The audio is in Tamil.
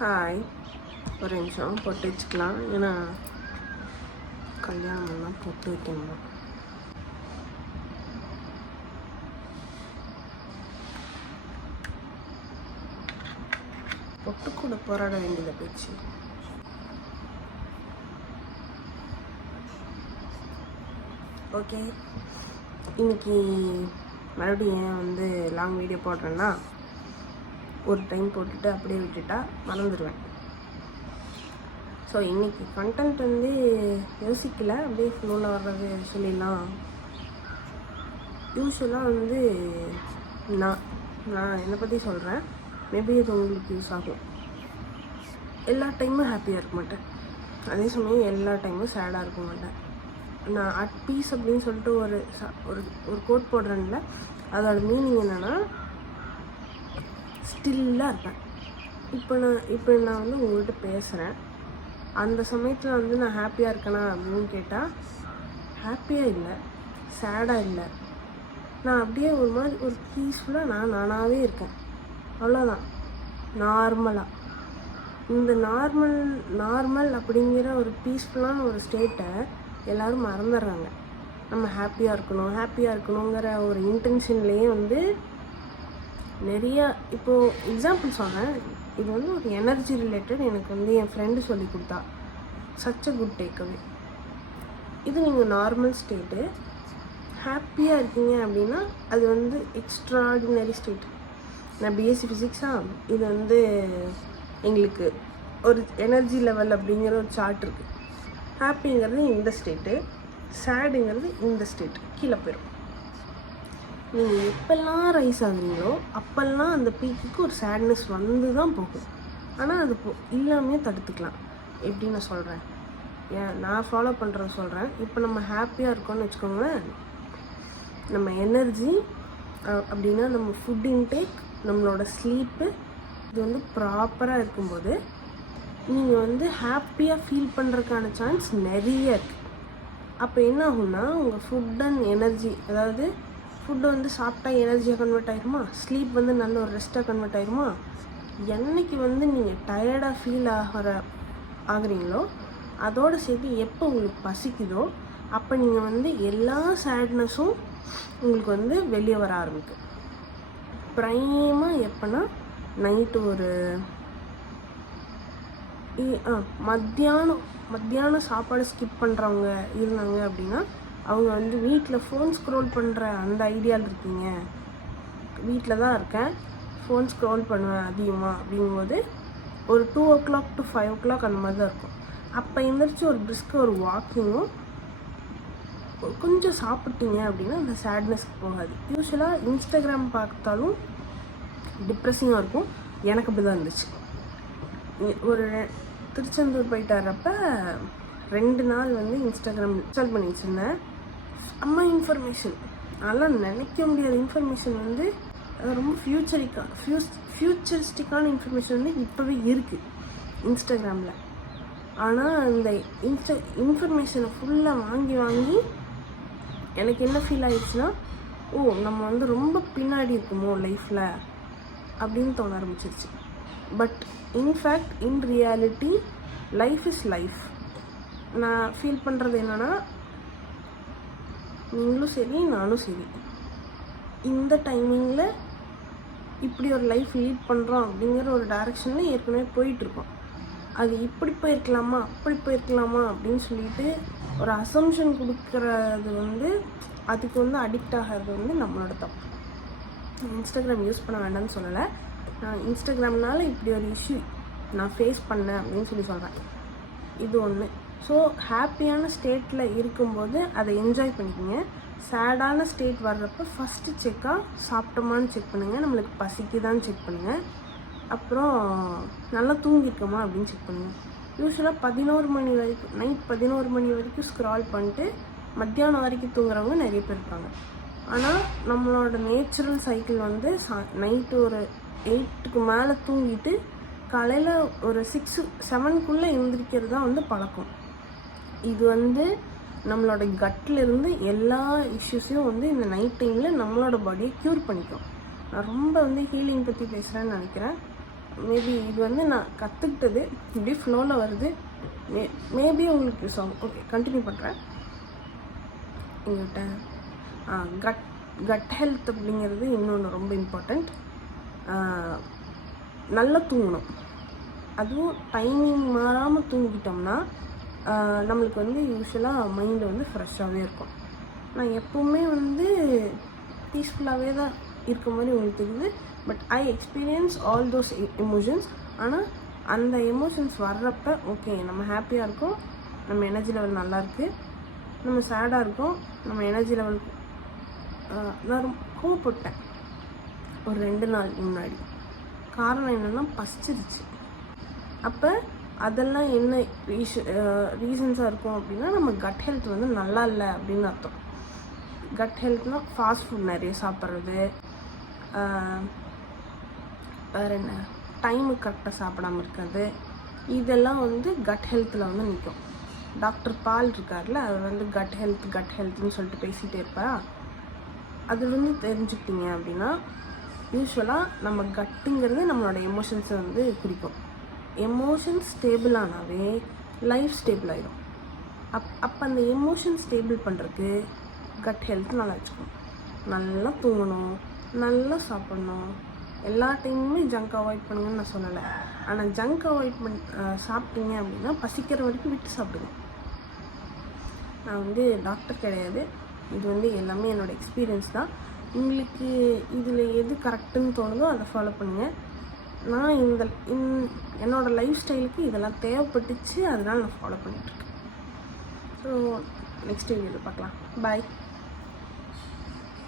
ஹாய், ஒரு நிமிஷம் பொட்டு வச்சுக்கலாம். ஏன்னா கல்யாணம்லாம் பொட்டு வைக்கணுமா? பொட்டு கூட போராட வேண்டியதை போயிடுச்சு. ஓகே, இன்னைக்கு மறுபடியும் ஏன் லாங் வீடியோ போடுறேன்னா, ஒரு டைம் போட்டுட்டு அப்படியே விட்டுட்டா மறந்துடுவேன். ஸோ இன்றைக்கி கண்டென்ட் யோசிக்கல, அப்படியே ஃப்ளோவில் வர்றது சொல்லிடலாம். யூஸ்வலாக நான் என்னை பற்றி சொல்கிறேன், மேபி இது உங்களுக்கு யூஸ் ஆகும். எல்லா டைமும் ஹாப்பியாக இருக்க மாட்டேன், அதே சமயம் எல்லா டைமும் சேடாக இருக்க மாட்டேன். நான் அட் பீஸ் அப்படின்னு சொல்லிட்டு ஒரு கோட் போடுறேன்ல, அதோட மீனிங் என்னென்னா ஸ்டில்லாக இருப்பேன். இப்போ நான் உங்கள்கிட்ட பேசுகிறேன், அந்த சமயத்தில் நான் ஹாப்பியாக இருக்கேனா அப்படின்னு கேட்டால் ஹாப்பியாக இல்லை, சேடாக இல்லை. நான் அப்படியே ஒரு மாதிரி ஒரு பீஸ்ஃபுல்லாக நானாகவே இருக்கேன், அவ்வளோதான். நார்மலாக இந்த நார்மல் அப்படிங்கிற ஒரு பீஸ்ஃபுல்லான ஒரு ஸ்டேட்டை எல்லோரும் மறந்துடுறாங்க. நம்ம ஹாப்பியாக இருக்கணுங்கிற ஒரு இன்டென்ஷன்லேயே நிறையா. இப்போது எக்ஸாம்பிள் சொன்னேன், இது ஒரு எனர்ஜி ரிலேட்டட். எனக்கு என் ஃப்ரெண்டு சொல்லி கொடுத்தா, சச் அ குட் டேக்அவே. இது நீங்கள் நார்மல் ஸ்டேட்டு ஹாப்பியாக இருக்கீங்க அப்படின்னா அது எக்ஸ்ட்ராடினரி ஸ்டேட். நான் பிஎஸ்சி ஃபிசிக்ஸாக, இது எங்களுக்கு ஒரு எனர்ஜி லெவல் அப்படிங்கிற ஒரு சார்ட் இருக்குது. ஹாப்பிங்கிறது இந்த ஸ்டேட்டு, சேடுங்கிறது இந்த ஸ்டேட்டு கீழே போயிடும். நீங்கள் எப்பெல்லாம் ரைஸ் ஆகுறீங்களோ அப்போல்லாம் அந்த பீக்குக்கு ஒரு சேட்னஸ் தான் போகும். ஆனால் அது இல்லாமே தடுத்துக்கலாம். எப்படி நான் சொல்கிறேன், நான் ஃபாலோ பண்ணுறத சொல்கிறேன். இப்போ நம்ம ஹாப்பியாக இருக்கோம்னு வச்சுக்கோங்களேன், நம்ம எனர்ஜி அப்படின்னா நம்ம ஃபுட் இன்டேக், நம்மளோட ஸ்லீப்பு இது ப்ராப்பராக இருக்கும்போது நீங்கள் ஹாப்பியாக ஃபீல் பண்ணுறதுக்கான சான்ஸ் நிறைய இருக்குது. அப்போ என்ன ஆகும்னா, உங்கள் ஃபுட் அண்ட் எனர்ஜி, அதாவது ஃபுட்டு சாப்பிட்டா எனர்ஜியாக கன்வெர்ட் ஆகிருமா, ஸ்லீப் நல்ல ஒரு ரெஸ்ட்டாக கன்வெர்ட் ஆகிருமா. என்னைக்கு நீங்கள் டயர்டாக ஃபீல் ஆகுறீங்களோ அதோடு சேர்த்து எப்போ உங்களுக்கு பசிக்குதோ அப்போ நீங்கள் எல்லா சேட்னஸும் உங்களுக்கு வெளியே வர ஆரம்பிக்கும். ப்ரைமாக எப்போனா நைட்டு ஒரு மத்தியானம் சாப்பாடு ஸ்கிப் பண்ணுறவங்க இருந்தாங்க அப்படின்னா, அவங்க வீட்டில் ஃபோன் ஸ்க்ரோல் பண்ணுற அந்த ஐடியாவில் இருக்கீங்க. வீட்டில் தான் இருக்கேன், ஃபோன் ஸ்க்ரோல் பண்ணுவேன் அதிகமாக அப்படிங்கும்போது ஒரு 2 o'clock to 5 o'clock அந்த மாதிரி தான் இருக்கும். அப்போ எந்திரிச்சு ஒரு பிரிஸ்க்கு ஒரு வாக்கிங்கும் கொஞ்சம் சாப்பிட்டீங்க அப்படின்னா அந்த சேட்னஸ்க்கு போகாது. யூஸ்வலாக இன்ஸ்டாகிராம் பார்த்தாலும் டிப்ரெஸிங்காக இருக்கும். எனக்கு அப்படி தான் இருந்துச்சு. ஒரு திருச்செந்தூர் போயிட்டு வரப்போ 2 நாள் இன்ஸ்டாகிராம் இன்ஸ்டால் பண்ணி வச்சுருந்தேன். அம்மா இன்ஃபர்மேஷன், அதெல்லாம் நினைக்க முடியாத இன்ஃபர்மேஷன் அது ரொம்ப ஃப்யூச்சரிஸ்டிக்கான இன்ஃபர்மேஷன் இப்போவே இருக்குது இன்ஸ்டாகிராமில். ஆனால் அந்த இன்ஃபர்மேஷனை ஃபுல்லாக வாங்கி எனக்கு என்ன ஃபீல் ஆகிடுச்சுன்னா, நம்ம ரொம்ப பின்னாடி இருக்குமோ லைஃப்பில் அப்படின்னு தோண ஆரம்பிச்சிருச்சு. But in fact in reality life is life. நான் ஃபீல் பண்ணுறது என்னென்னா, நீங்களும் சரி நானும் சரி இந்த டைமிங்கில் இப்படி ஒரு லைஃப் லீட் பண்ணுறோம் அப்படிங்கிற ஒரு டைரெக்ஷனில் ஏற்கனவே போயிட்டுருக்கோம். அது இப்படி போயிருக்கலாமா அப்படி போயிருக்கலாமா அப்படின்னு சொல்லிட்டு ஒரு அசம்ஷன் கொடுக்கறது அதுக்கு அடிக்ட் ஆகிறது நம்மளோட தப்பு. இன்ஸ்டாகிராம் யூஸ் பண்ண வேண்டாம்னு சொல்லலை, நான் இன்ஸ்டாகிராம்னால இப்படி ஒரு இஷ்யூ நான் ஃபேஸ் பண்ணேன் அப்படின்னு சொல்கிறேன். இது ஒன்று. ஸோ ஹாப்பியான ஸ்டேட்டில் இருக்கும்போது அதை என்ஜாய் பண்ணிக்கோங்க. சேடான ஸ்டேட் வர்றப்போ ஃபஸ்ட்டு செக்காக சாப்பிட்டோமான்னு செக் பண்ணுங்கள், நம்மளுக்கு பசிக்குதான்னு செக் பண்ணுங்கள், அப்புறம் நல்லா தூங்கியிருக்கோமா அப்படின்னு செக் பண்ணுங்கள். யூஸ்வலாக 11 மணி வரைக்கும், நைட் 11 மணி வரைக்கும் ஸ்க்ரால் பண்ணிட்டு மத்தியானம் வரைக்கும் தூங்குறவங்க நிறைய பேர் இருப்பாங்க. ஆனால் நம்மளோட நேச்சுரல் சைக்கிள் நைட்டு ஒரு 8க்கு மேலே தூங்கிட்டு காலையில் ஒரு 6-7க்குள்ளே எழுந்திரிக்கிறது தான் பழக்கம். இது நம்மளோட கட்லேருந்து எல்லா இஷ்யூஸையும் இந்த நைட் டைமில் நம்மளோட பாடியை க்யூர் பண்ணிக்கும். நான் ரொம்ப ஹீலிங் பற்றி பேசுகிறேன்னு நினைக்கிறேன். மேபி இது வந்து நான் கற்றுக்கிட்டது இப்படியே ஃப்ளோவில் வருது. மேபி உங்களுக்கு யூஸ் ஆகும். ஓகே, கண்டினியூ பண்ணுறேன். எங்கள்கிட்ட கட் ஹெல்த் அப்படிங்கிறது இன்னொன்று ரொம்ப இம்பார்ட்டண்ட். நல்லா தூங்கணும். அதுவும் டைமிங் மாறாமல் தூங்கிட்டோம்னா நம்மளுக்கு வந்து யூஸ்வலாக மைண்டு வந்து ஃப்ரெஷ்ஷாகவே இருக்கும். நான் எப்போவுமே வந்து பீஸ்ஃபுல்லாகவே தான் இருக்க மாதிரி உங்களுக்கு தெரியுது. But I experience all those emotions. ஆனால் அந்த எமோஷன்ஸ் வர்றப்ப ஓகே, நம்ம ஹாப்பியாக இருக்கோம், நம்ம எனர்ஜி லெவல் நல்லாயிருக்கு. நம்ம சேடாக இருக்கோம், நம்ம எனர்ஜி லெவல் நான் ரொம்ப கோவப்பட்டேன் ஒரு 2 நாள் முன்னாடி. காரணம் என்னென்னா பசிச்சிருச்சு. அப்போ அதெல்லாம் என்ன ரீசன்ஸாக இருக்கும் அப்படின்னா, நம்ம கட் ஹெல்த் வந்து நல்லா இல்லை அப்படின்னு அர்த்தம். கட் ஹெல்த்னால் ஃபாஸ்ட் ஃபுட் நிறைய சாப்பிட்றது, வேறு என்ன, டைமுக்கு கரெக்டாக சாப்பிடாமல் இருக்கிறது, இதெல்லாம் வந்து கட் ஹெல்த்தில் வந்து நிற்கும். டாக்டர் பால் இருக்கார்ல, அவர் வந்து கட் ஹெல்த்னு சொல்லிட்டு பேசிகிட்டே இருப்பா. அது வந்து தெரிஞ்சுக்கிட்டீங்க அப்படின்னா யூஸ்வலாக நம்ம கட்டுங்கிறது நம்மளோட எமோஷன்ஸை வந்து குறிக்கும். எமோஷன்ஸ் ஸ்டேபிள் ஆனாவே லைஃப் ஸ்டேபிள் ஆகிடும். அப்போ அந்த எமோஷன் ஸ்டேபிள் பண்ணுறதுக்கு கட் ஹெல்த் நல்லா வச்சுக்கணும். நல்லா தூங்கணும், நல்லா சாப்பிட்ணும். எல்லா டைமுமே ஜங்க் அவாய்ட் பண்ணுங்கன்னு நான் சொல்லலை. ஆனால் ஜங்க் அவாய்ட் சாப்பிட்டீங்க அப்படின்னா பசிக்கிற வரைக்கும் விட்டு சாப்பிடுங்க. நான் வந்து டாக்டர் கிடையாது. இது வந்து எல்லாமே என்னோடய எக்ஸ்பீரியன்ஸ் தான். உங்களுக்கு இதில் எது கரெக்டுன்னு தோணுதோ அதை ஃபாலோ பண்ணுங்கள். நான் என்னோடய லைஃப் ஸ்டைலுக்கு இதெல்லாம் தேவைப்பட்டுச்சு, அதனால் நான் ஃபாலோ பண்ணிகிட்ருக்கேன். ஸோ நெக்ஸ்ட் வீடியோவில் பார்க்கலாம். பாய்.